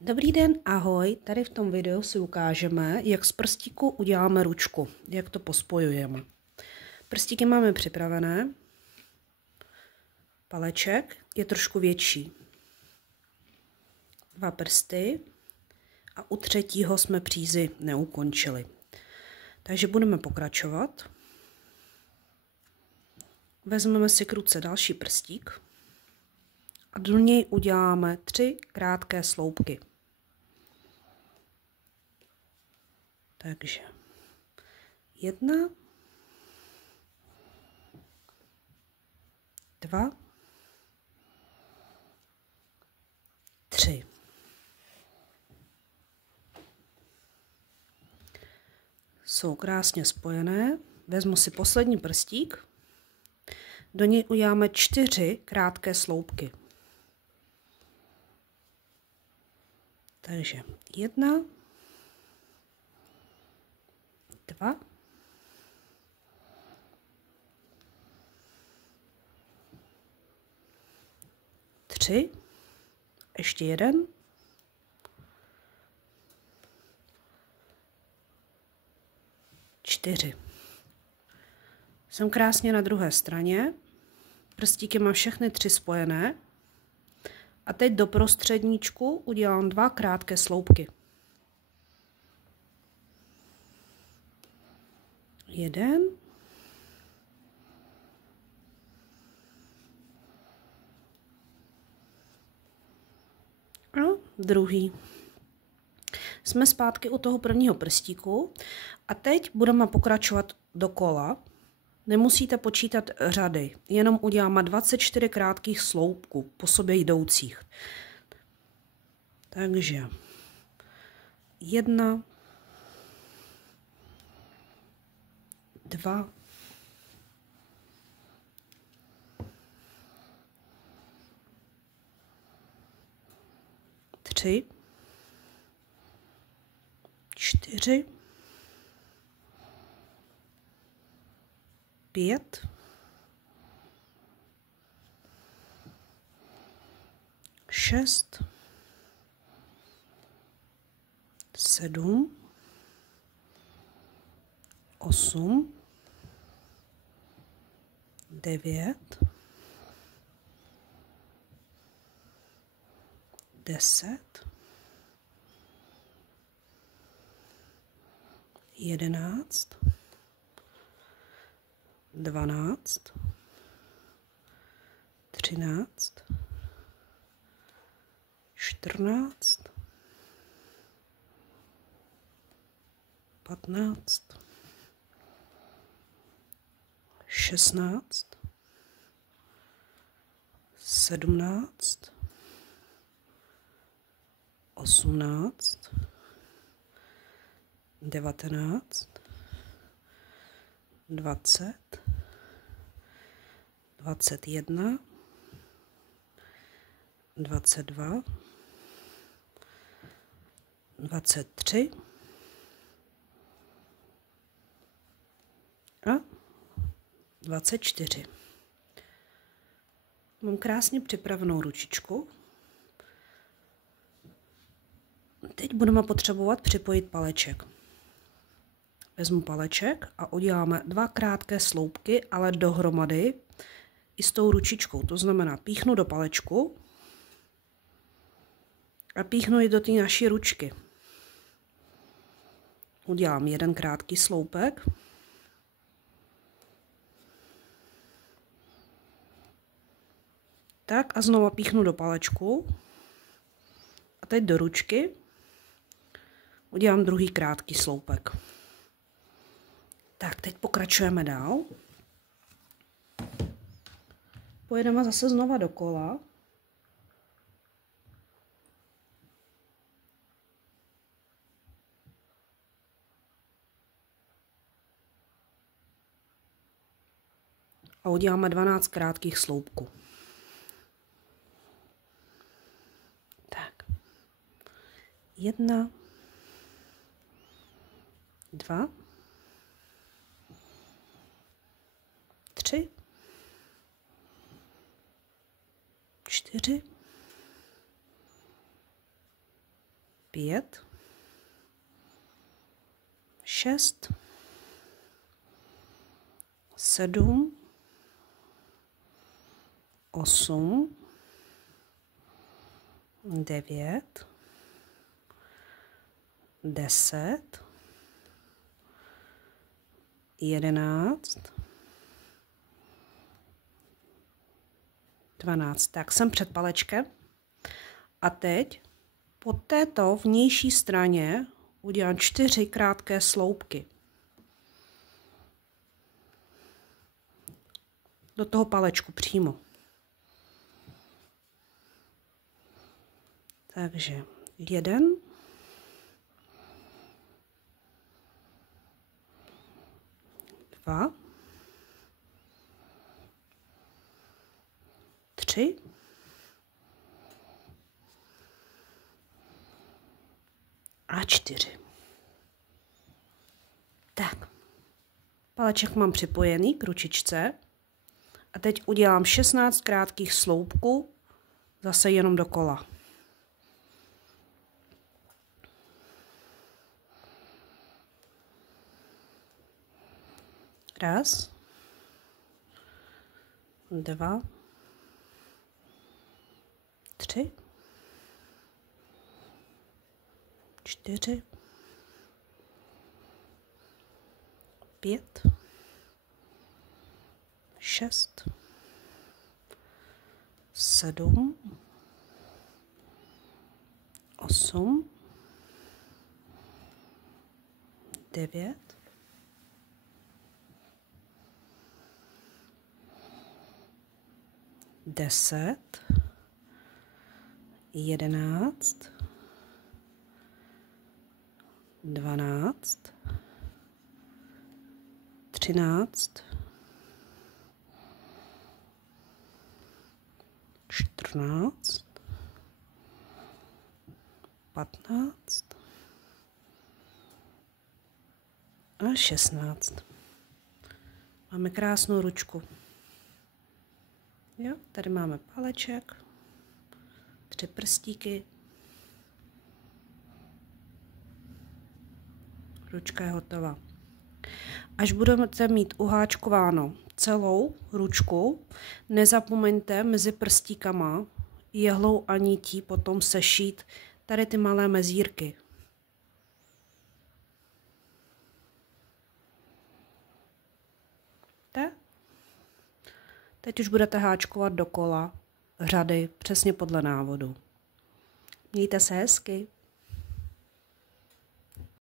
Dobrý den, ahoj. Tady v tom videu si ukážeme, jak z prstíku uděláme ručku, jak to pospojujeme. Prstíky máme připravené, paleček je trošku větší, 2 prsty a u třetího jsme přízy neukončili. Takže budeme pokračovat. Vezmeme si k ruce další prstík a do něj uděláme 3 krátké sloupky. Takže 1, 2, 3. Jsou krásně spojené. Vezmu si poslední prstík. Do něj uděláme 4 krátké sloupky. Takže 1, 2, 3, ještě jeden, 4. Jsem krásně na druhé straně, prstíky mám všechny 3 spojené a teď do prostředníčku udělám 2 krátké sloupky. 1 a druhý. Jsme zpátky u toho prvního prstíku a teď budeme pokračovat dokola. Nemusíte počítat řady, jenom uděláme 24 krátkých sloupků po sobě jdoucích. Takže 1, 2, 3, 4, 5, 6, 7, 8, 9, 10, 11, 12, 13, 14, 15, 16, 17, 18, 19, 20, 21, 22, 23 a 24. Mám krásně připravenou ručičku. Teď budeme potřebovat připojit paleček. Vezmu paleček a uděláme 2 krátké sloupky, ale dohromady i s tou ručičkou. To znamená, píchnu do palečku a píchnu i do té naší ručky. Udělám 1 krátký sloupek. Tak a znovu píchnu do palečku. A teď do ručky udělám druhý krátký sloupek. Tak, teď pokračujeme dál. Pojedeme zase znova dokola. A uděláme 12 krátkých sloupků. Tak. 1, 2, 3, 4, 5, 6, 7, 8, 9, 10, 11, 12. Tak jsem před palečkem. A teď po této vnější straně udělám 4 krátké sloupky. Do toho palečku přímo. Takže 1, 2, 3, 4. Tak, paleček mám připojený k ručičce a teď udělám 16 krátkých sloupků, zase jenom dokola. Raz, 2, 3, 4, 5, 6, 7, 8, 9, 10, 11, 12, 13, 14, 15 a 16. Máme krásnou ručku. Jo, tady máme paleček, 3 prstíky. Ručka je hotová. Až budete mít uháčkováno celou ručku, nezapomeňte mezi prstíkama jehlou a nití potom sešít tady ty malé mezírky. Teď už budete háčkovat dokola řady přesně podle návodu. Mějte se hezky.